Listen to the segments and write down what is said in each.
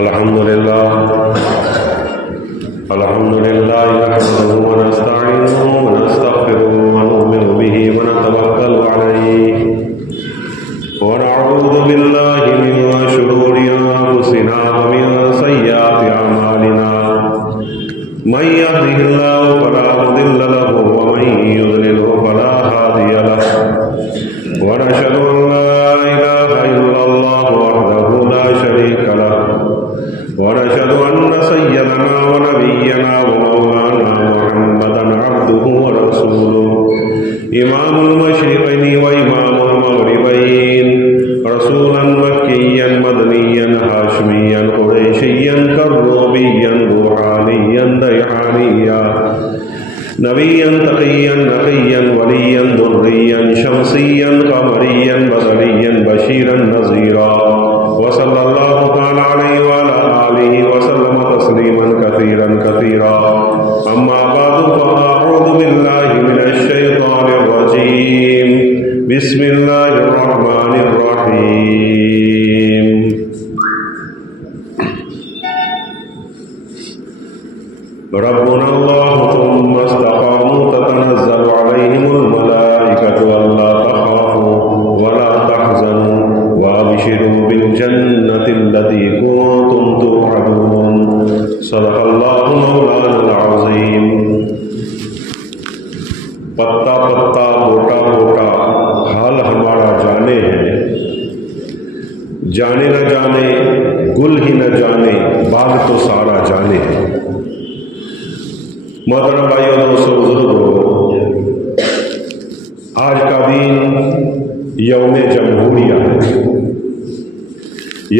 الحمد لله نحمده ونستعينه ونستغفره ونؤمن به ونتوكل عليه ونعوذ بالله من شرور أنفسنا ومن سيئات أعمالنا من يهده الله فلا مضل له ومن يضلله فلا هادي له ونشهد أن لا إله إلا الله وحده لا شريك له ونشهد أن سيدنا ونبينا ومولانا محمدا عبده ورسوله إمام المشرقين وإمام المغربين رسولا مكيا مدنيا هاشميا قريشيا كروبيا روحانيا ديحانيا نبيا تقيا نقيا وليا ذريا شمسيا قمريا بدريا بشيرا نذيرا وصلى الله تعالى عليه وعلى آله وسلم تسليما كثيرا كثيرا أما بعد فأعوذ بالله من الشيطان الرجيم بسم الله الرحمن الرحيم ربنا الله ثم استقاموا تتنزل عليهم الملائكة ألا تخافوا ولا تحزنوا وأبشروا بالجنة التي كنتم توعدون صدق الله مولانا العظيم پتا پتا بوٹا بوٹا حال ہمارا جانے ہے، جانے نہ جانے گل ہی نہ جانے باغ تو سارا جانے ہے۔ محترم بھائیوں دوستوں بزرگوں، آج کا دن یوم جمہوریہ ہے۔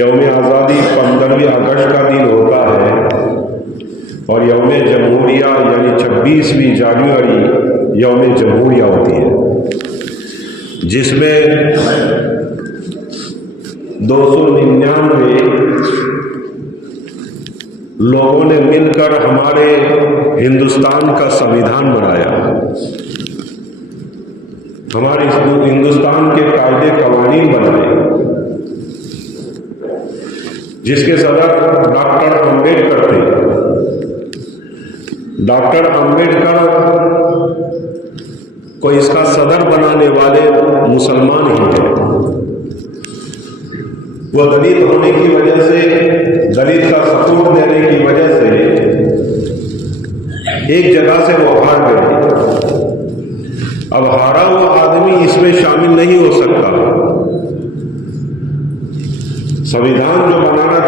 یوم آزادی 15 اگست کا دن ہوتا ہے اور یوم جمہوریہ یعنی 26 جنوری یوم جمہوریہ ہوتی ہے، جس میں 299 لوگوں نے مل کر ہمارے ہندوستان کا سنویدھان بنایا۔ ہمارے ہندوستان کے قاعدے قوانین بنائے، جس کے صدر ڈاکٹر امبیڈکر تھے۔ ڈاکٹر امبیڈکر کو اس کا صدر بنانے والے مسلمان ہی ہیں۔ وہ دلت ہونے کی وجہ سے، دلت کا سپورٹ دینے کی وجہ سے ایک جگہ سے وہ ہار گئے۔ اب ہارا ہوا آدمی اس میں شامل نہیں ہو سکتا۔ سنویدھان جو بنانا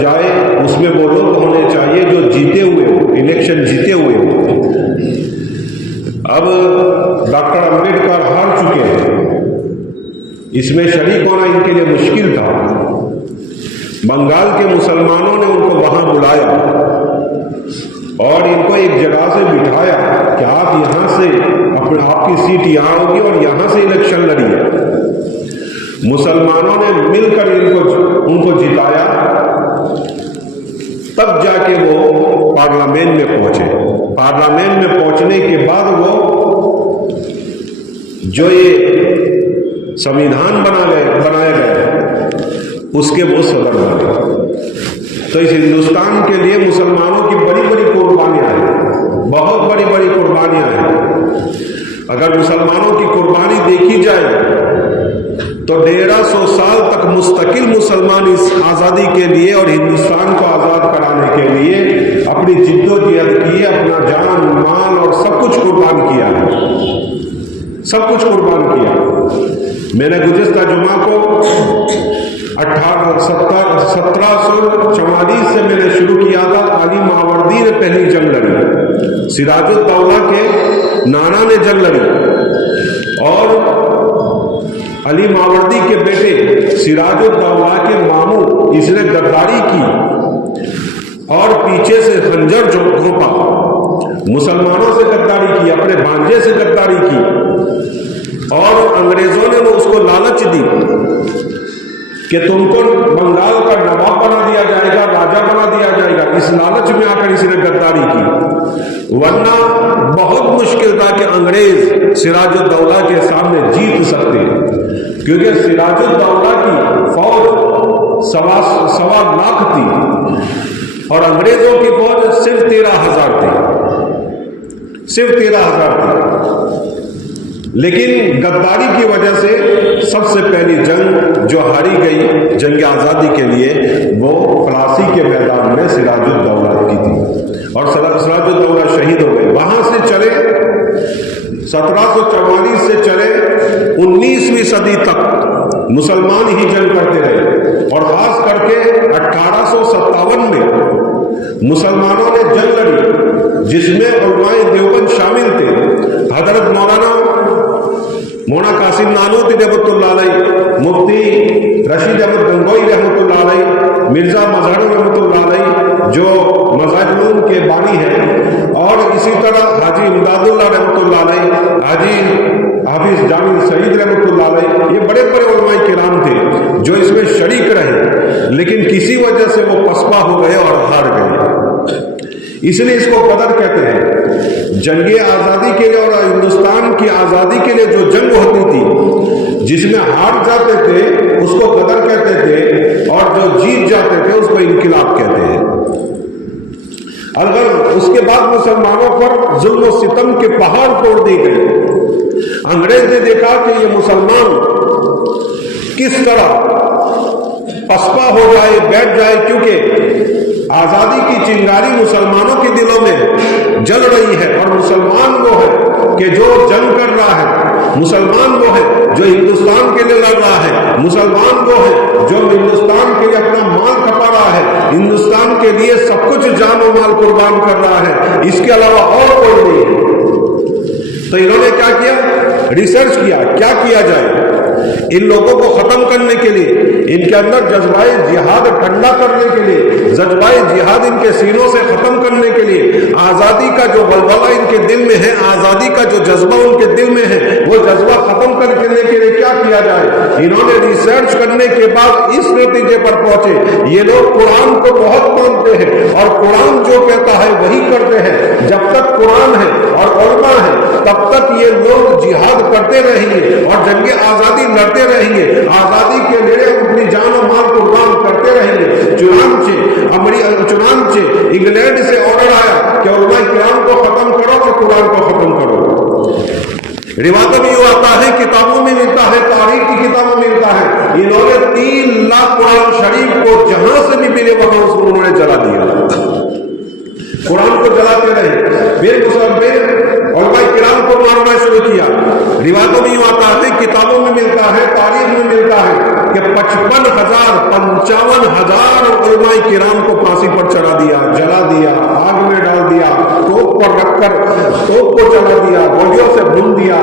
جائے اس میں وہ لوگ ہونے چاہیے جو جیتے ہوئے ہو، الیکشن جیتے ہوئے ہو۔ اب ڈاکٹر امبیڈکر ہار چکے ہیں، اس میں شریک ہونا ان کے لیے مشکل تھا۔ بنگال کے مسلمانوں نے ان کو وہاں بلایا اور ان کو ایک جگہ سے بٹھایا کہ آپ یہاں سے آپ کی سیٹ یہاں ہوگی اور یہاں سے الیکشن لڑیے۔ مسلمانوں نے مل کر ان کو جتایا، تب جا کے وہ پارلیمنٹ میں پہنچے۔ پارلیمنٹ میں پہنچنے کے بعد وہ جو یہ سنویدھان بنایا گیا اس کے وہ صدر بنے۔ تو اس ہندوستان کے لیے مسلمانوں کی بڑی بڑی قربانیاں ہیں، بہت بڑی بڑی قربانیاں ہیں۔ اگر مسلمانوں کی قربانی دیکھی جائے تو 150 سال تک مستقل مسلمان اس آزادی کے لیے اور ہندوستان کو آزاد کرانے کے لیے اپنی جد و جہد کی، اپنا جان مال اور سب کچھ قربان کیا ہے، سب کچھ قربان کیا۔ میں نے گزشتہ جمعہ کو 1744 سے میں نے شروع کیا تھا۔ علی ماوردی نے پہلی جنگ لڑی، سراج الدولہ کے نانا نے جنگ لڑی، اور علی ماوردی کے بیٹے سراج الدولہ کے ماموں اس نے غداری کی اور پیچھے سے خنجر گھونپا، مسلمانوں سے غداری کی، اپنے بھانجے سے غداری کی، اور انگریزوں نے اس کو لالچ دی کہ تم کو بنگال کا نواب بنا دیا جائے گا، راجا بنا دیا جائے گا۔ اس لالچ میں آ کر اس نے غداری کی، ورنہ بہت مشکل تھا کہ انگریز سراج الدولہ کے سامنے جیت سکتے، کیونکہ سراج الدولہ کی فوج सवा लाख थी और अंग्रेजों की फौज सिर्फ 13,000 थी, सिर्फ 13,000 थी। लेकिन गद्दारी की वजह से सबसे पहली जंग जो हारी गई जंग आज़ादी के लिए, वो प्लासी के मैदान में सिराजुद्दौला की थी और सिराजुद्दौला शहीद हो गए। वहां से चले 1744 से चले 19वीं सदी तक मुसलमान ही जंग करते रहे और खास करके 1857 में मुसलमानों ने जंग लड़ी जिसमें उलमाए देवबंद शामिल थे। हजरत मौलाना कासिम नानूती रहमतुल्लाह अलैह, मुफ्ती रशीद अहमद गंगोई रहमतुल्लाह अलैह, मिर्जा मजहर रहमतुल्लाह अलैह जो मज़ाहिब के बानी हैं, और इसी तरह हाजी इमदादुल्लाह रहमतुल्लाह अलैह, हाजी हाफिज जामिल सईद रहमतुल्लाह अलैह, ये बड़े बड़े उलमाए किराम थे जो इसमें शरीक रहे, लेकिन किसी वजह से वो पसपा हो गए और हार गए। इसलिए इसको कदर कहते हैं। जंगे आज़ादी के लिए और हिंदुस्तान की आज़ादी के लिए जो जंग होती थी, जिसमें हार जाते थे उसको कदर कहते थे और जो जीत जाते थे उसको इनकिलाब कहते हैं। अगर उसके बाद मुसलमानों पर जुल्म और सितम के पहाड़ तोड़ दी गई। अंग्रेज ने देखा कि ये मुसलमान किस तरह पसपा हो जाए, बैठ जाए, क्योंकि आजादी की चिंगारी मुसलमानों के दिलों में जल रही है और मुसलमान वो है कि जो जंग कर रहा है, मुसलमान वो है जो हिंदुस्तान के लिए लड़ रहा है, मुसलमान वो है जो हिंदुस्तान के लिए अपना माल खपा रहा है, हिंदुस्तान के लिए सब कुछ जान और माल कुर्बान कर रहा है, इसके अलावा और कोई नहीं है। तो इन्होंने क्या किया? रिसर्च किया, क्या किया जाए इन लोगों को खत्म करने के लिए, इनके अंदर जज्बाए जिहाद ठंडा करने के लिए, जज्बाए जिहाद इनके सीनों से खत्म करने के लिए, आजादी का जो बलबला इनके दिल में है, आजादी का जो जज्बा उनके दिल में है, वो जज्बा खत्म करने के लिए क्या किया जाए। इन्होंने रिसर्च करने के बाद इस नतीजे पर पहुंचे, ये लोग कुरान को बहुत मानते हैं और कुरान जो कहता है वही करते हैं। जब तक कुरान है और उलमा है तब तक ये लोग जिहाद करते रहेंगे और जंगे आजादी लड़ते रहेंगे, आजादी के लिए अपनी जान और माल कुर्बान करते रहेंगे। चुनांचे इंग्लैंड से ऑर्डर आया कि उलमा किराम को खत्म करो और कुरान को खत्म करो। रिवायत में यूं आता है, किताबों में मिलता है, तारीख की किताबों में मिलता है, इन्होंने 3 लाख कुरान शरीफ को जहां से भी मिले वहां उसको उन्होंने जला दिया, कुरान को जलाते रहे। फिर मुसलमान उलमा किराम को मारना शुरू किया। रिवायतों में यूं आता है, किताबों में मिलता है, तारीख में मिलता है कि 55,000 उलमा किराम को फांसी पर चढ़ा दिया, जला दिया, आग में डाल दिया, तोप पर रखकर तोप को जला दिया, गोलियों से भून दिया।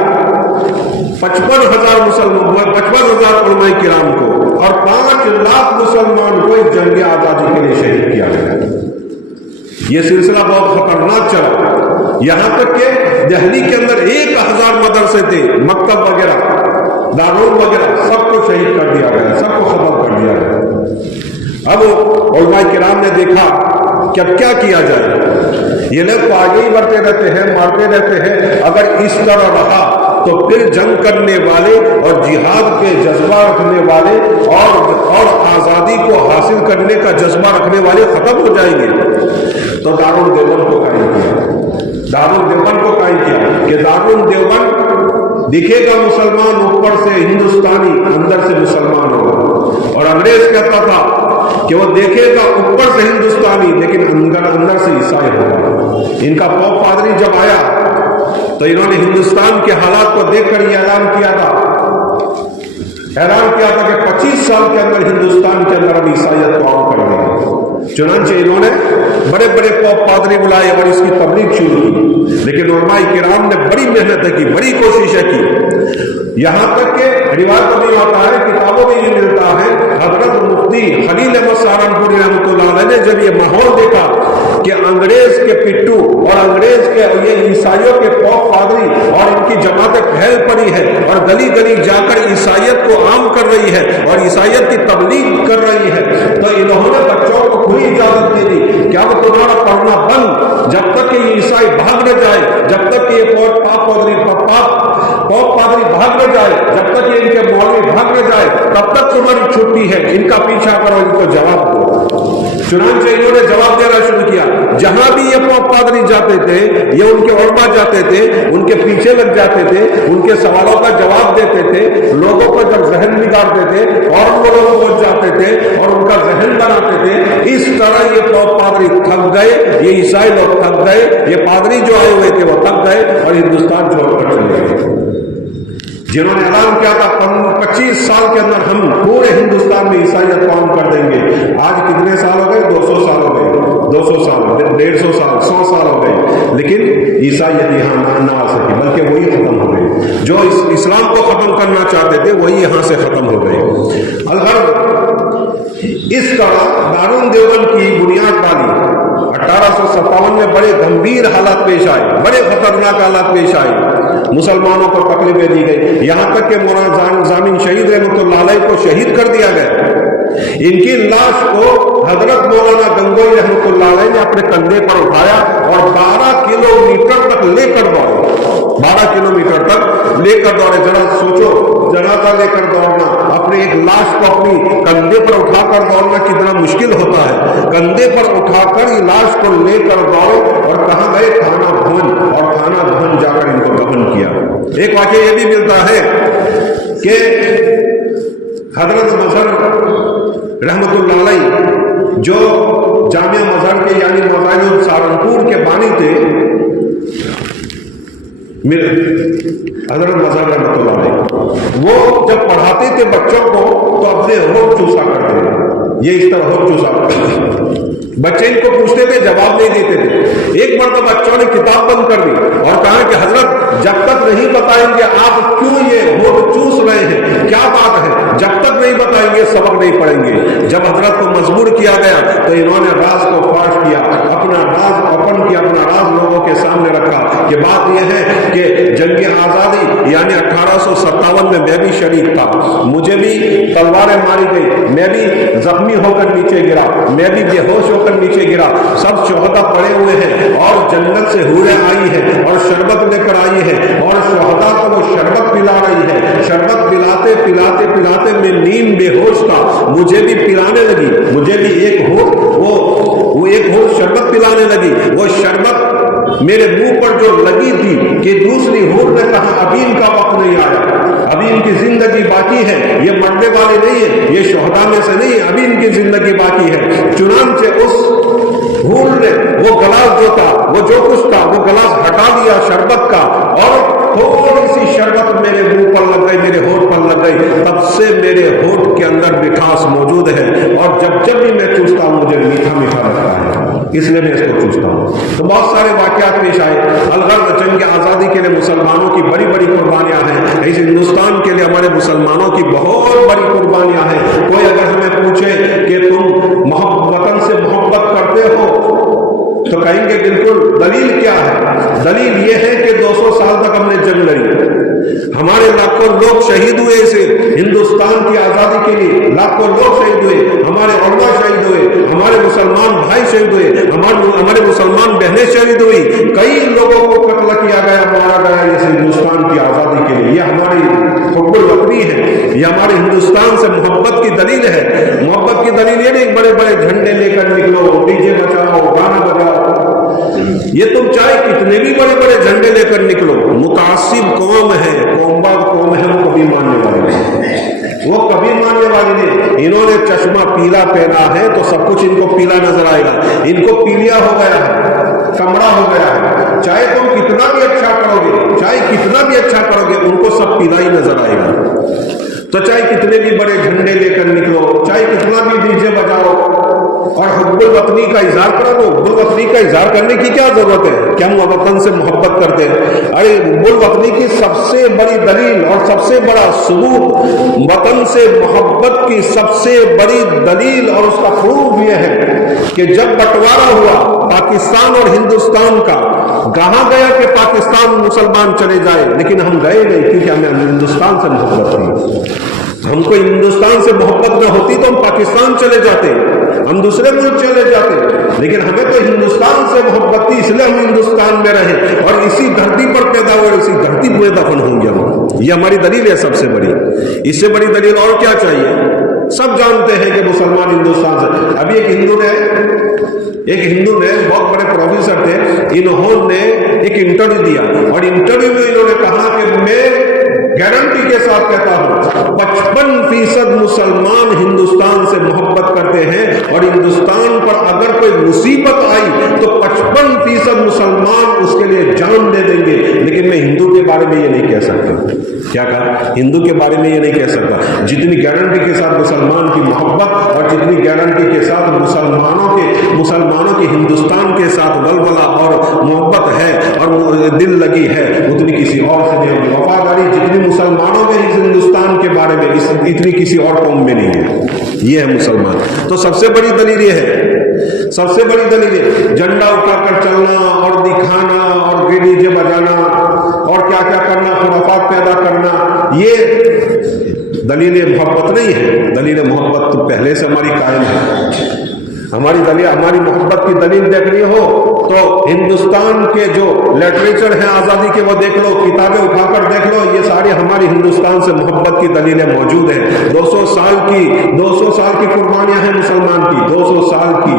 55,000 मुसलमान, 55,000 उलमा किराम को और 5 लाख मुसलमान को इस जंग आजादी के लिए शहीद किया गया। ये सिलसिला बहुत खतरनाक चला, यहां तक कि दिल्ली के अंदर 1,000 मदरसे थे, मकतब वगैरह, दारूल वगैरह, सबको शहीद कर दिया गया, सबको खत्म कर दिया गया। अब उलमा किराम ने देखा कि अब क्या किया जाए। ये लोग तो आगे ही बढ़ते रहते हैं, मारते रहते हैं, अगर इस तरह रहा तो फिर जंग करने वाले और जिहाद के जज्बा रखने वाले और आजादी को हासिल करने का जज्बा रखने वाले खत्म हो जाएंगे। तो दारुल देवबंद को कायम किया, दारुल देवबंद को कायम किया कि दारुल देवबंद दिखेगा मुसलमान ऊपर से हिंदुस्तानी, अंदर से मुसलमान होगा। और अंग्रेज कहता था कि वो देखेगा ऊपर से हिंदुस्तानी लेकिन अंदर से ईसाई होगा। इनका पोप पादरी जब आया तो इन्होंने हिंदुस्तान के हालात को देखकर ये हैरान किया था कि 25 साल के अंदर हिंदुस्तान के अंदर हम ईसाइयत को आम कर देंगे। चुनांचे इन्होंने बड़े बड़े पोप पादरी बुलाए और इसकी तबलीग शुरू की, लेकिन उलमाए किराम ने बड़ी मेहनत की, बड़ी कोशिशें की। यहां तक कि रिवायत में आता है, किताबों में ये मिलता है, हजरत मुफ्ती खलील अहमद सहारनपुरी रहमतुल्लाह अलैह ने जब ये माहौल देखा कि अंग्रेज के पिट्टू और अंग्रेज के ये ईसाइयों के पोप पादरी और इनकी जमातें फैल पड़ी है और गली गली जाकर ईसाइयत को आम कर रही है और ईसाइयत की तबलीग कर रही है, तो इन्होंने बच्चों को खुली इजाजत दे दी कि अब तुम्हारा पढ़ना बंद, जब तक कि ये ईसाई भाग न जाए, जब तक कि ये पोप पादरी भाग न जाए, जब तक ये ان کے मौलवी भाग न जाए तब तक तुम्हारी छुट्टी है, इनका पीछा करो, इनको जवाब दो। चुनांचे इन्होंने जवाब देना शुरू किया। जहां भी ये पादरी जाते थे, ये उनके उलमा जाते थे, उनके पीछे लग जाते थे, उनके सवालों का जवाब देते थे, लोगों को जब जहन बिगाड़ते थे और वो लोग पहुंच जाते थे और उनका जहन बनाते थे। इस तरह ये पादरी थक गए, ये ईसाई लोग थक गए, ये पादरी जो आए हुए थे वो थक गए और हिंदुस्तान छोड़कर चले गए। जिन्होंने ऐलान किया था 25 साल के अंदर हम पूरे हिंदुस्तान में ईसाइयत कौम कर देंगे। आज कितने साल हो गए? 200 साल हो गए, 200 साल, 150 साल, 100 साल हो गए, लेकिन ईसाइयत यहाँ ना आ सकी, बल्कि वही खत्म हो गई। जो इस्लाम को खत्म करना चाहते थे वही यहाँ से खत्म हो गए। अलहर इस तरह दारुल देवबंद की बुनियाद डाली। 1857 में बड़े गंभीर हालात पेश आए, बड़े खतरनाक हालात पेश आए, मुसलमानों को तकलीफें दी गई, यहां तक कि मौलाना जामिन शहीद रहमतुल्लाह अलैह को शहीद कर दिया गया। इनकी लाश को हजरत मौलाना गंगोई रहमतुल्लाह अलैह ने अपने कंधे पर उठाया और 12 किलोमीटर तक लेकर दौड़े, 12 किलोमीटर तक लेकर दौड़े। जरा सोचो, जनाजा लेकर दौड़ना, अपने एक लाश को अपनी कंधे पर उठाकर दौड़ना कितना मुश्किल होता है। कंधे पर उठाकर लाश को लेकर दौड़ो और कहां गए? थाना भवन, और थाना भवन जाकर इनको दफन किया। एक वाकया यह भी मिलता है कि हजरत मजहर रहमतुल्लाह अलैह जो जामिया मजहर के यानी मौलाना सहारनपुर के बानी थे, हजरत मजहर रहमतुल्लाह अलैह, वो जब पढ़ाते थे बच्चों को तो अपने होठ चूसा करते थे, ये इस तरह होठ चूसा करते थे। बच्चे इनको पूछते थे, जवाब नहीं देते थे। एक बार तो बच्चों ने किताब बंद कर दी और कहा कि हजरत जब तक नहीं बताएंगे आप क्यों ये होठ चूस रहे हैं, क्या बात है, जब तक नहीं बताएंगे सबक नहीं पढ़ेंगे। जब हजरत को मजबूर किया गया तो इन्होंने राज को फाश किया, अपना राज ओपन किया, अपना राज लोगों के सामने रखा कि बात यह है कि जंग आजादी यानी 1857 में मैं भी शरीक था, मुझे भी तलवारें मारी गई, मैं भी जख्मी होकर नीचे गिरा, मैं भी बेहोश होकर नीचे गिरा, सब शोहदा पड़े हुए हैं और जन्नत से हूरें आई है और शरबत लेकर आई है और शोहदा को वो शरबत पिला रही है। शरबत पिलाते पिलाते पिलाते मैं नींद बेहोश था, मुझे भी पिलाने लगी, मुझे भी एक होठ वो एक होठ शरबत पिलाने लगी। वो शरबत मेरे मुंह पर जो लगी थी कि दूसरी होठ ने कहा अभी इनका वक्त नहीं आया, अभी इनकी जिंदगी बाकी है, ये मरने वाले नहीं है, ये शोहदा में से नहीं है, अभी इनकी जिंदगी बाकी है। चुनांचे उस हूर ने वो गिलास जो था, वो जो कुछ था, वो गिलास हटा दिया शरबत का और थोड़ी सी शरबत मेरे मुंह पर लग गई, मेरे होठ पर लग गई। तब से मेरे होठ के अंदर मिठास मौजूद है और जब जब भी मैं चूसता हूं मुझे मीठा मीठा लगता है, इसलिए मैं इसको चूसता हूं। तो बहुत सारे वाकयात पेश आए। अलगर जंग आजादी के लिए मुसलमानों की बड़ी बड़ी कुर्बानियां हैं, इस हिंदुस्तान के लिए हमारे मुसलमानों की बहुत बड़ी कुर्बानियां हैं। कोई अगर हमें पूछे कि तुम वतन से मोहब्बत करते हो तो कहेंगे बिल्कुल। दलील क्या है? दलील ये है कि 200 साल तक हमने जंग लड़ी, हमारे लाखों लोग शहीद हुए इसे हिंदुस्तान की आजादी के लिए, लाखों लोग शहीद हुए, हमारे उलमा शहीद हुए, हमारे मुसलमान भाई शहीद हुए, हमारे मुसलमान बहनें शहीद हुई, कई लोगों को कत्ल किया गया, मारा गया इस हिंदुस्तान की आजादी के लिए। ये हमारी हुब्बुल वतनी है, ये हमारे हिंदुस्तान से मोहब्बत की दलील है। मोहब्बत की दलील ये नहीं बड़े बड़े झंडे लेकर निकलो, डीजे बजाओ, गाना बजाओ, ये तुम चाहे कितने भी बड़े बड़े झंडे लेकर निकलो, मुतासिब कौम है, कौमबाद कौम है, वो कभी मानने वाली नहीं, वो कभी मानने वाली नहीं। इन्होंने चश्मा पीला पहना है तो सब कुछ इनको पीला नजर आएगा, इनको पीलिया हो गया है, कमरा हो गया है। चाहे तुम कितना भी अच्छा करोगे, चाहे कितना भी अच्छा करोगे, उनको सब पीला ही नजर आएगा। तो चाहे कितने भी बड़े झंडे लेकर निकलो, चाहे कितना भी डीजे बजाओ और हुब्बुल वतनी का इजहार करो। हुब्बुल वतनी का इजहार करने की क्या जरूरत है? क्या हम वतन से मोहब्बत करते हैं? अरे हुब्बुल वतनी की सबसे बड़ी दलील और सबसे बड़ा सबूत, वतन से मोहब्बत की सबसे बड़ी दलील और उसका प्रूफ यह है कि जब बंटवारा हुआ पाकिस्तान और हिंदुस्तान का, कहा गया कि पाकिस्तान मुसलमान चले जाए, लेकिन हम गए नहीं क्योंकि हमें हिंदुस्तान से मोहब्बत थी। हमको हिंदुस्तान से मोहब्बत न होती तो हम पाकिस्तान चले जाते, ہم دوسرے ملک چلے جاتے، لیکن ہمیں تو ہندوستان سے محبت تھی، اس لیے ہم ہندوستان میں رہے اور اسی دھرتی پر پیدا ہوئے، اسی دھرتی پہ دفن ہوں گے ہم۔ یہ ہماری دلیل ہے سب سے بڑی، اس سے بڑی دلیل اور کیا چاہیے؟ سب جانتے ہیں کہ مسلمان ہندوستان سے۔ ابھی ایک ہندو نے بہت بڑے پروفیسر تھے، انہوں نے ایک انٹرویو دیا اور انٹرویو میں انہوں نے کہا کہ میں گارنٹی کے ساتھ کہتا ہوں 55% مسلمان ہندوستان سے محبت کرتے ہیں اور ہندوستان پر اگر کوئی مصیبت آئی تو 55% مسلمان اس کے لیے جان دے دیں گے، لیکن میں ہندو کے بارے میں یہ نہیں کہہ سکتا۔ کیا کہا؟ ہندو کے بارے میں یہ نہیں کہہ سکتا۔ جتنی گارنٹی کے ساتھ مسلمان کی محبت اور جتنی گارنٹی کے ساتھ مسلمانوں کی ہندوستان کے ساتھ ولولہ اور محبت ہے اور دل لگی ہے، اتنی کسی اور سے نہیں ہوگی۔ وفاداری جتنی مسلمانوں میں اس ہندوستان کے بارے میں اتنی کسی اور قوم میں نہیں ہے۔ یہ ہے مسلمان۔ تو سب سے بڑی دلیل یہ ہے، سب سے بڑی دلیل ہے جھنڈا اٹھا کر چلنا اور دکھانا اور ڈی جے بجانا اور کیا کیا کرنا، خرافات پیدا کرنا، یہ دلیل محبت نہیں ہے۔ دلیل محبت تو پہلے سے ہماری قائم ہے۔ ہماری محبت کی دلیل دیکھنی ہو تو ہندوستان کے جو لٹریچر ہیں آزادی کے وہ دیکھ لو، کتابیں اٹھا کر دیکھ لو، یہ ساری ہماری ہندوستان سے محبت کی دلیلیں موجود ہیں۔ 200 سال کی قربانیاں ہیں مسلمان کی، 200 سال کی،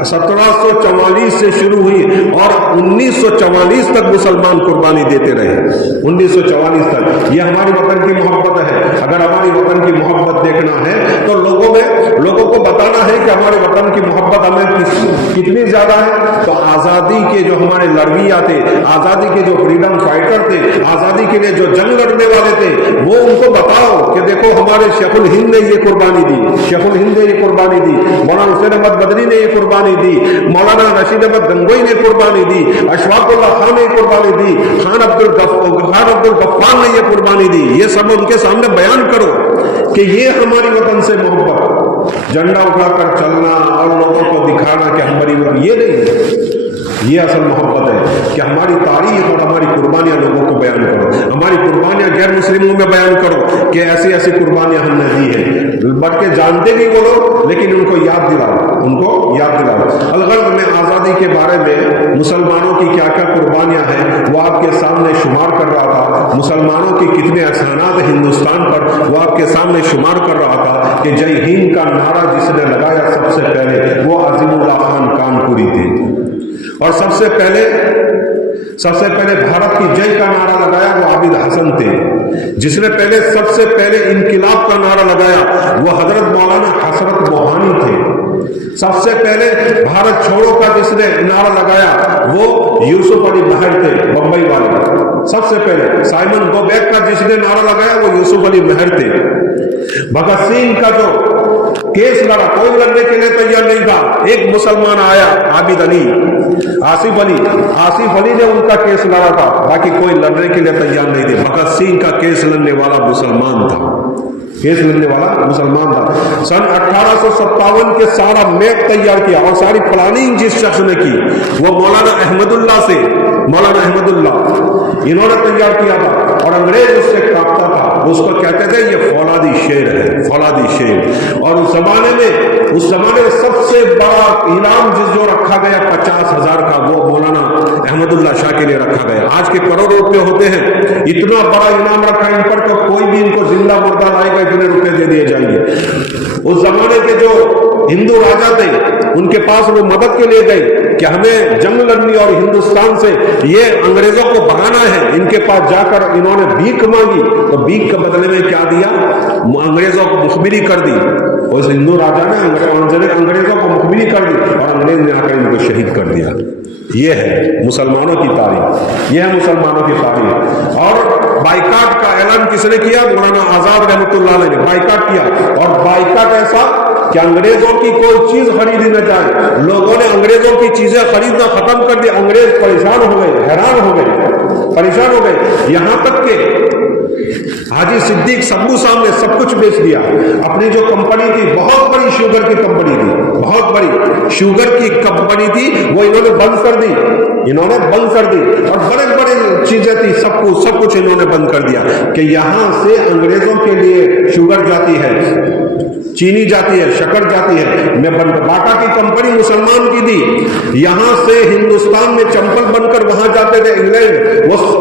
1744 سے شروع ہوئی اور 1944 تک مسلمان قربانی دیتے رہے۔ 1944 تک یہ ہماری وطن کی محبت ہے۔ اگر ہماری وطن کی محبت دیکھنا ہے تو لوگوں کو بتانا ہے کہ ہمارے وطن کی محبت ہمیں کتنی زیادہ ہے۔ تو آزادی کے جو ہمارے لڑویاں تھے، آزادی کے جو فریڈم فائٹر تھے، آزادی کے لیے جو جنگ لڑنے والے تھے، وہ ان کو بتاؤ کہ دیکھو ہمارے شیخ الہند نے یہ قربانی دی، شیخ الہند نے یہ قربانی دی، مولانا حسین احمد بدری نے یہ قربانی دی، مولانا رشید احمد گنگوئی نے قربانی دی، اشفاق اللہ خان نے قربانی دی، خان عبد الغفار نے یہ قربانی دی۔ یہ سب ان کے سامنے بیان کرو کہ یہ ہماری وطن سے محبت، جھنڈا اٹھا کر چلنا اور لوگوں کو دکھانا کہ ہماری وطن، یہ نہیں ہے۔ یہ اصل محبت ہے کہ ہماری تاریخ اور ہماری قربانیاں لوگوں کو بیان کرو، ہماری قربانیاں غیر مسلموں میں بیان کرو کہ ایسی ایسی قربانیاں ہم نے دی ہیں، بلکہ جانتے بھی وہ لوگ لیکن ان کو یاد دلاؤ۔ الغرض میں آزادی کے بارے میں مسلمانوں کی کیا کیا قربانیاں ہیں وہ آپ کے سامنے شمار کر رہا تھا، مسلمانوں کی کتنے احسانات ہندوستان پر وہ آپ کے سامنے شمار کر رہا تھا کہ جے ہند کا نعرہ جس نے لگایا سب سے پہلے وہ عظیم اللہ خان کانپوری تھے، اور سب سے پہلے بھارت کی جے کا نعرہ لگایا وہ عابد حسن تھے، جس نے سب سے پہلے انقلاب کا نعرہ لگایا وہ حضرت مولانا حسرت موہانی تھے، سب سے پہلے بھارت چھوڑو کا جس نے نعرہ لگایا وہ یوسف علی مہر تھے بمبئی والے، سب سے پہلے سائمن گو بیک کا جس نے نعرہ لگایا وہ یوسف علی مہر تھے، بھگت سنگھ کا جو کیس لڑا کوئی لڑنے کے لیے تیار نہیں تھا، ایک مسلمان آیا عابد علی، آصف علی نے ان کا کیس لڑا تھا، باقی کوئی لڑنے کے لیے تیار نہیں تھے۔ بھگت سنگھ کا کیس لڑنے والا مسلمان تھا، سن 1857 کے سارا میپ تیار کیا اور ساری پلاننگ جس شخص نے کی وہ مولانا احمد اللہ انہوں نے تیار کیا تھا، اور انگریز اس سے کاپتا تھا، اس کو کہتے تھے یہ فولادی شیر، اور اس زمانے میں سب سے بڑا انعام جو رکھا گیا 50,000 کا وہ مولانا احمد اللہ شاہ کے لیے رکھا گیا۔ آج کے کروڑوں روپے ہوتے ہیں، اتنا بڑا انعام رکھا ان پر تو کوئی بھی ان کو زندہ مردہ لائے گا اتنے روپے دے دیے جائیں گے۔ اس زمانے کے جو ہندو راجا تھے ان کے پاس وہ مدد کے لیے گئے کہ ہمیں جنگ لڑنی اور ہندوستان سے یہ انگریزوں کو بھگانا ہے، ان کے پاس جا کر انہوں نے بھیک مانگی تو بھیک کے بدلے میں کیا دیا؟ انگریزوں کو مخبری کر دی، اس ہندو راجا نے انگریزوں کو مخبری کر دی اور انگریز نے آ کر ان کو شہید کر دیا۔ یہ ہے مسلمانوں کی تاریخ، اور بائیکاٹ کا اعلان کس نے کیا؟ مولانا آزاد رحمۃ اللہ علیہ نے بائیکاٹ کیا، اور بائیکاٹ ایسا کہ انگریزوں کی کوئی چیز خریدی نہ جائے، لوگوں نے انگریزوں کی چیزیں خریدنا ختم کر دی، انگریز پریشان ہو گئے، حیران ہو گئے، یہاں تک کہ حاجی صدیق سبو صاحب نے سب کچھ بیچ دیا، اپنی جو کمپنی تھی بہت بڑی شوگر کی کمپنی تھی وہ انہوں نے بند کر دی، اور بڑے چیزیں تھی سب کچھ انہوں نے بند کر دیا کہ یہاں سے انگریزوں کے لیے شوگر جاتی ہے चीनी जाती है, शक्कर जाती है। मैं बाटा की कंपनी मुसलमान की दी, यहां से हिंदुस्तान में चंपल बनकर वहां जाते थे इंग्लैंड,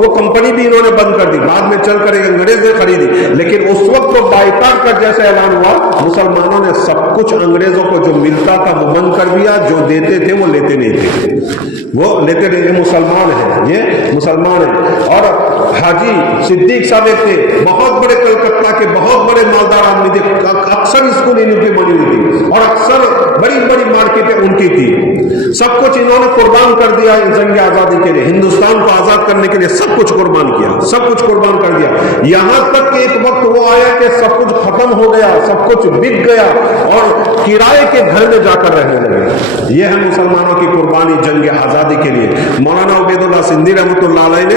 वो कंपनी भी इन्होंने बंद कर दी, बाद में चल कर अंग्रेज ने खरीदी। लेकिन उस वक्त तो बाइकाट का जैसे ऐलान हुआ, मुसलमानों ने सब कुछ अंग्रेजों को जो मिलता था वो बंद कर दिया, जो देते थे वो लेते नहीं थे, वो लेते नहीं। ये मुसलमान है, ये मुसलमान है। और हाजी सिद्दीक साहब एक थे, बहुत बड़े कलकत्ता के बहुत बड़े मालदार आदमी थे, अक्सर स्कूल इनकी बनी हुई थी और अक्सर बड़ी बड़ी मार्केटें उनकी थी। सब कुछ इन्होंने कुर्बान कर दिया जंग आजादी के लिए, हिंदुस्तान को आजाद करने के लिए सब कुछ कुर्बान किया, सब कुछ कुर्बान कर दिया। यहां तक कि एक वक्त वो आया कि सब कुछ खत्म हो गया, सब कुछ बिक गया और किराए के घर में जाकर रहने लगे। ये है मुसलमानों की कुर्बानी जंग आजादी के लिए। मौलाना उबैदुल्लाह सिंधी रहमतुल्लाह अलैह ने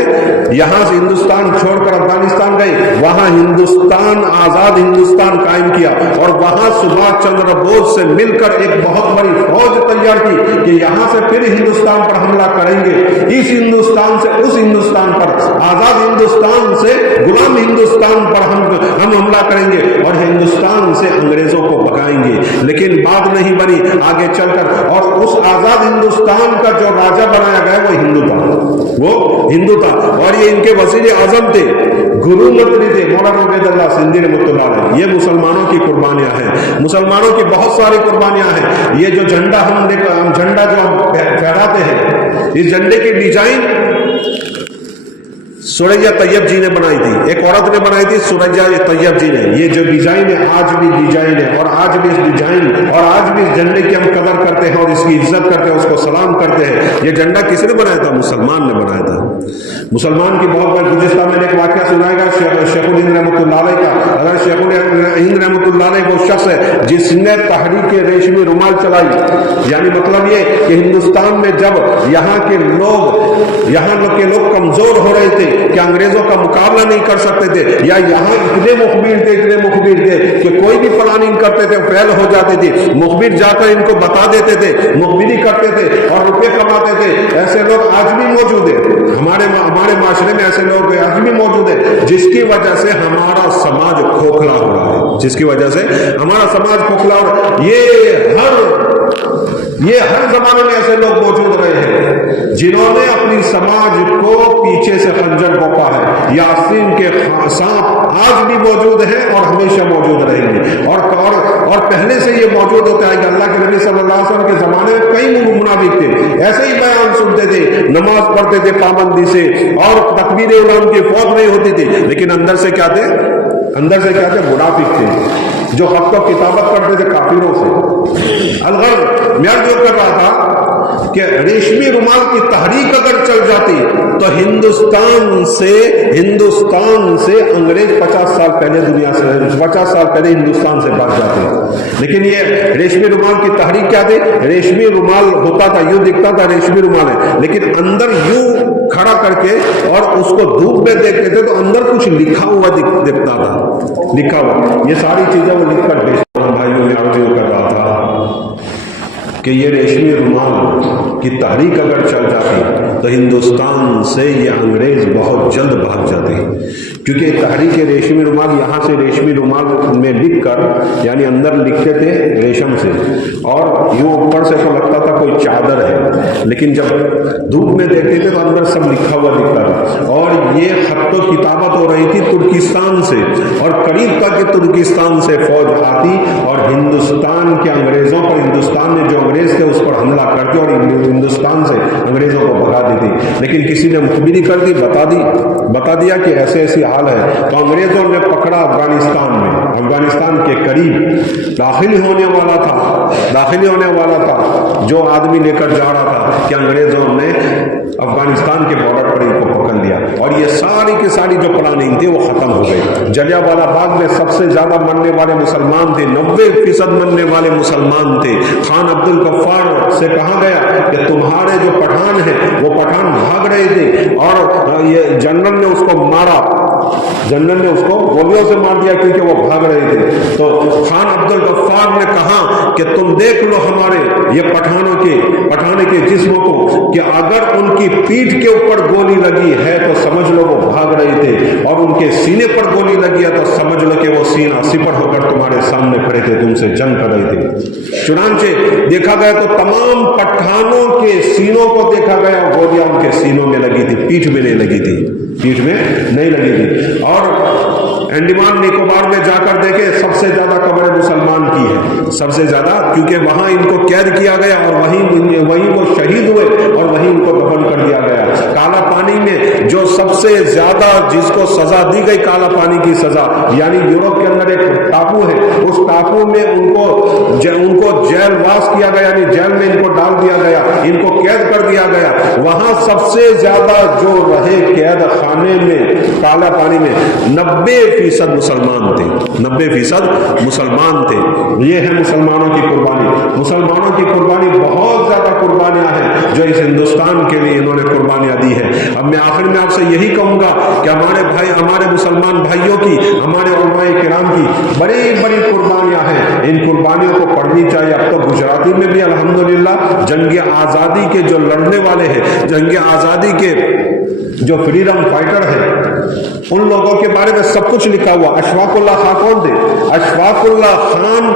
यहां से हिंदुस्तान छोड़कर अफगानिस्तान गए, वहां हिंदुस्तान आजाद हिंदुस्तान कायम किया और वहां सुभाष चंद्र बोस से मिलकर एक बहुत बड़ी फौज तैयार की कि यहां से फिर हिंदुस्तान पर हमला करेंगे, इस हिंदुस्तान से उस हिंदुस्तान पर, आजाद हिंदुस्तान से गुलाम हिंदुस्तान पर हम हमला करेंगे और हिंदुस्तान से अंग्रेजों को भगाएंगे। लेकिन बात नहीं बनी आगे चलकर, और उस आजाद हिंदुस्तान का जो राजा बनाया गया वो हिंदू था, वो हिंदू था। और ये इनके वजीर आजम थे, गुरु मंत्री थे मौलाना उबैदुल्लाह सिंधी रहमतुल्लाह अलैह। ये मुसलमानों की कुर्बानियां हैं, मुसलमानों की बहुत सारी कुर्बानियां हैं। ये जो झंडा हम झंडा जो हम फहराते हैं, इस झंडे की डिजाइन सुरैया तैयब जी ने बनाई थी, एक औरत ने बनाई थी, सुरैया तैयब जी ने। ये जो डिजाइन है आज भी डिजाइन है, और आज भी इस डिजाइन और आज भी इस झंडे की हम कदर करते हैं और इसकी इज्जत करते हैं, उसको सलाम करते हैं। ये झंडा किसने बनाया था? मुसलमान ने बनाया था। मुसलमान की बहुत बड़ी गुज़िश्ता मैंने एक वाकया सुनाएगा शेखुल हिंद रहमतुल्लाह अलैह का। अगर शेखुल हिंद रहमतुल्लाह अलैह वो शख्स है जिसने तहरीक रेशमी रुमाल चलाई, यानी मतलब ये कि हिंदुस्तान में जब यहाँ के लोग कमजोर हो रहे थे कि अंग्रेजों का मुकाबला नहीं कर सकते थे, या यहाँ इतने मुखबिर थे कि कोई भी प्लानिंग करते थे फेल हो जाते थे, मुखबिर जाकर इनको बता देते थे, मुखबिरी करते थे और रुपए कमाते थे। ऐसे लोग आज भी मौजूद है हमारे माशरे में, ऐसे लोग आज भी मौजूद है, जिसकी वजह से हमारा समाज खोखला हो रहा है, जिसकी वजह से हमारा समाज खोखला हो रहा है। ये हर जमाने में ऐसे लोग मौजूद रहे हैं जिन्होंने अपनी समाज को पीछे से खंजर भोंका है। यासीन के सांप आज भी मौजूद हैं और हमेशा मौजूद रहेंगे, और पहले से ये मौजूद होता है कि अल्लाह के नबी सल्लल्लाहु अलैहि वसल्लम के जमाने में कई मुनाफिक थे, ऐसे ही बयान सुनते थे, नमाज पढ़ते थे पाबंदी से और तकबीर उलम की फौज नहीं होती थी, लेकिन अंदर से क्या थे? मुनाफिक थे जो हक तो किताबत करते थे काफिरों से। अलगर मैं जो कर रहा था कि रेशमी रुमाल की तहरीक अगर चल जाती तो हिंदुस्तान से अंग्रेज 50 साल पहले हिंदुस्तान से भाग जाते। लेकिन ये रेशमी रुमाल की तहरीक क्या थी? रेशमी रुमाल होता था, यूं दिखता था रेशमी रुमाल है, लेकिन अंदर यूं खड़ा करके और उसको धूप में देखते थे तो अंदर कुछ लिखा हुआ दिखता था, लिखा हुआ। ये सारी चीजें वो लिखकर भाइयों में आर्ज कर रहा था कि ये रेशमी रुमाल की तहरीक अगर चल जाती तो हिंदुस्तान से ये अंग्रेज बहुत जल्द भाग जाते, क्योंकि तहरीक रेशमी रुमाल यहाँ से रेशमी रुमाल में लिखकर, यानी अंदर लिखते थे रेशम से, और यूं ऊपर से तो लगता था कोई चादर है, लेकिन जब धूप में देखते थे तो अंदर सब लिखा हुआ दिखता था। और ये खत किताबत हो रही थी तुर्किस्तान से, और करीब तक तुर्किस्तान से फौज आती और हिंदुस्तान के अंग्रेजों पर, हिंदुस्तान में जो अंग्रेज थे उस पर हमला करती और हिंदुस्तान से अंग्रेजों को भगा देती। लेकिन किसी ने मुखबिरी कर दी, बता दिया कि ऐसे ऐसी हाल है, तो अंग्रेजों ने पकड़ा अफगानिस्तान के करीब दाखिल होने वाला था जो आदमी लेकर जा रहा था कि अंग्रेजों ने अफगानिस्तान के बॉर्डर पर इनको पकड़ लिया, और ये सारी की सारी जो प्लानिंग थी वो खत्म हो गई। जलियांवाला बाग में सबसे ज्यादा मरने वाले मुसलमान थे, 90% मरने वाले मुसलमान थे। खान अब्दुल गफ्फार से कहा गया कि तुम्हारे जो पठान हैं वो पठान भाग रहे थे, और ये जनरल ने उसको मारा, जनरल ने उसको गोलियों से मार दिया क्योंकि वो भाग रहे थे। तो खान अब्दुल गफ्फार ने कहा कि तुम देख लो हमारे ये पठाने के जिस्म को, कि अगर उनकी पीठ के ऊपर गोली लगी है तो समझ लो वो भाग रहे थे और उनके सीने पर गोली लगी है तो समझ लो कि वो सीना सिपर होकर तुम्हारे सामने खड़े थे, तुमसे जंग कर रहे थे। चुनांचे देखा गया तो तमाम पठानों के सीनों को देखा गया, गोलियां उनके सीनों में लगी थी, पीठ में नहीं लगी थी, पीठ में नहीं लगी थी। और अंडमान निकोबार में जाकर देखे, सबसे ज्यादा कब्र मुसलमान की है, सबसे ज्यादा, क्योंकि वहां इनको कैद किया गया और वहीं वो शहीद हुए और वहीं उनको दफन कर दिया गया। काला पानी में जो सबसे ज्यादा जिसको सजा दी गई, काला पानी की सजा, यानी यूरोप के अंदर एक टापू है, उस टापू में उनको जेलवास किया गया, यानी जेल में इनको डाल दिया गया, इनको कैद कर दिया गया। वहां सबसे ज्यादा जो रहे कैद खाने में, काला पानी में, 90% मुसलमान थे, 90% मुसलमान थे। ये है मुसलमानों की कुर्बानी। मुसलमानों की कुर्बानी, बहुत ज्यादा कुर्बानियां हैं जो इस हिंदुस्तान के लिए इन्होंने कुर्बानियां दी है। अब मैं आखिर में आपसे यही कहूंगा कि हमारे भाई, हमारे मुसलमान भाइयों की, हमारे उलमाए किराम की बड़ी बड़ी कुर्बानियां हैं, इन कुर्बानियों को पढ़नी चाहिए। अब तो गुजराती में भी अल्हम्दुलिल्लाह जंग आजादी के जो लड़ने वाले हैं, जंग आजादी के जो फ्रीडम फाइटर है, उन लोगों के बारे में सब कुछ लिखा हुआ। अशफाकुल्लाह खान कौन थे? अशफाकुल्लाह खान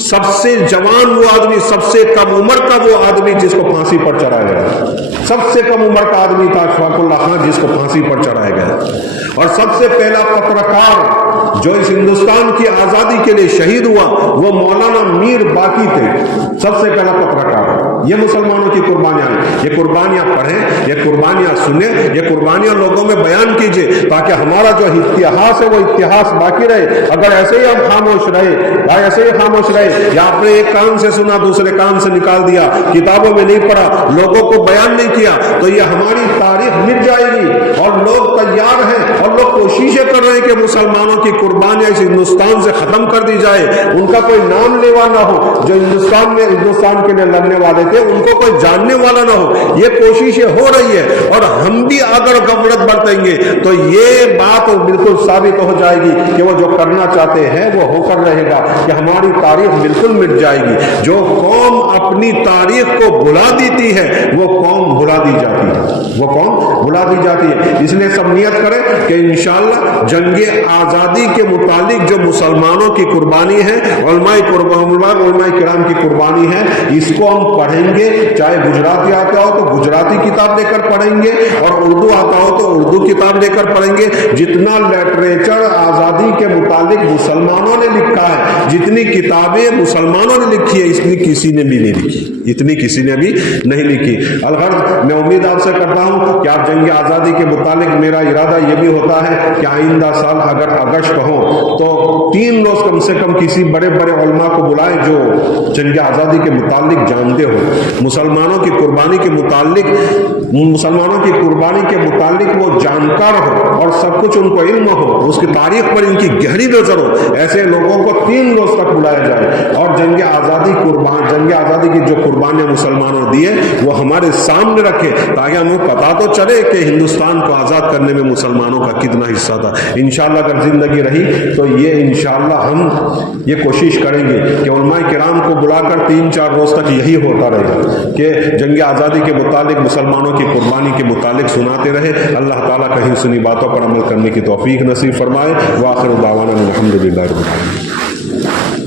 सबसे जवान वो आदमी, सबसे कम उम्र का वो आदमी जिसको फांसी पर चढ़ाया गया, सबसे कम उम्र का आदमी था अशफाकुल्लाह खान जिसको फांसी पर चढ़ाया गया। और सबसे पहला पत्रकार जो इस हिंदुस्तान की आजादी के लिए शहीद हुआ वो मौलाना मीर बाकी थे, सबसे पहला पत्रकार। ये मुसलमानों की कुर्बानियां हैं। ये कुर्बानियां पढ़ें, ये कुर्बानियां सुने, ये कुर्बानियां लोगों में बयान कीजिए ताकि हमारा जो इतिहास है वो इतिहास बाकी रहे। अगर ऐसे ही हम खामोश रहे, ऐसे ही खामोश रहे, या आपने एक कान से सुना दूसरे कान से निकाल दिया, किताबों में नहीं पढ़ा, लोगों को बयान नहीं किया, तो ये हमारी तारीख मिट जाएगी। और लोग तैयार हैं और लोग कोशिशें कर रहे हैं कि मुसलमानों की कुर्बानियां इस हिंदुस्तान से खत्म कर दी जाए, उनका कोई नाम लेवा ना हो, जो हिंदुस्तान में हिंदुस्तान के लिए लड़ने वाले थे उनको कोई जानने वाला ना हो। ये कोशिशें हो रही है और हम भी अगर गफलत बरतेंगे तो ये बात बिल्कुल साबित हो जाएगी कि वो जो करना चाहते हैं वो होकर रहेगा, कि हमारी तारीख बिल्कुल मिट जाएगी। जो कौम अपनी तारीख को भुला देती है वो कौम भुला दी जाती है, वो कौम भुला दी जाती है। इसलिए सब नियत करें कि इंशाअल्लाह जंगे आजादी के मुतालिक जो मुसलमानों की कुर्बानी है, उलमाए किराम की कुर्बानी है, इसको हम पढ़ेंगे। चाहे गुजराती आता हो तो गुजराती किताब लेकर पढ़ेंगे और उर्दू आता हो तो उर्दू किताब लेकर पढ़ेंगे। जितना लिटरेचर आजादी के मुतालिक मुसलमानों ने लिखा है, जितनी किताबें मुसलमानों ने लिखी है, इतनी किसी ने भी नहीं लिखी, इतनी किसी ने भी नहीं लिखी। अलगर्ज मैं उम्मीद आपसे करता हूं कि आप जंग आजादी के मुतालिक, मेरा इरादा यह भी होता है कि आइंदा साल अगर अगस्त हो तो 3 रोज कम से कम किसी बड़े बड़े उलमा को बुलाएं जो जंग आजादी के मुतालिक जानते हो, मुसलमानों की कुर्बानी के मुतालिक, मुसलमानों की कुर्बानी के मुतालिक वो जानकार हो और सब कुछ उनको इल्म हो, उसकी तारीख पर इनकी गहरी नजर हो। ऐसे लोगों को 3 रोज तक बुलाया जाए और जंग आजादी की जो कुर्बानियां मुसलमानों दी है वो हमारे सामने रखे, ताकि हमें पता तो चले कि हिंदुस्तान को आजाद करने में मुसलमानों का कितना हिस्सा था। इंशाअल्लाह अगर जिंदगी रही तो ये इंशाअल्लाह हम ये कोशिश करेंगे कि उलमाए किराम को बुलाकर 3-4 रोज तक यही होता रहेगा कि जंग आजादी के मुतालिक, मुसलमानों की कुर्बानी के मुतालिक सुनाते रहे। अल्लाह ताला कहीं सुनी बातों पर अमल करने की तौफीक नसीब फरमाए। व आखिर दावाना अल्हम्दुलिल्लाह रब्बिल आलमीन।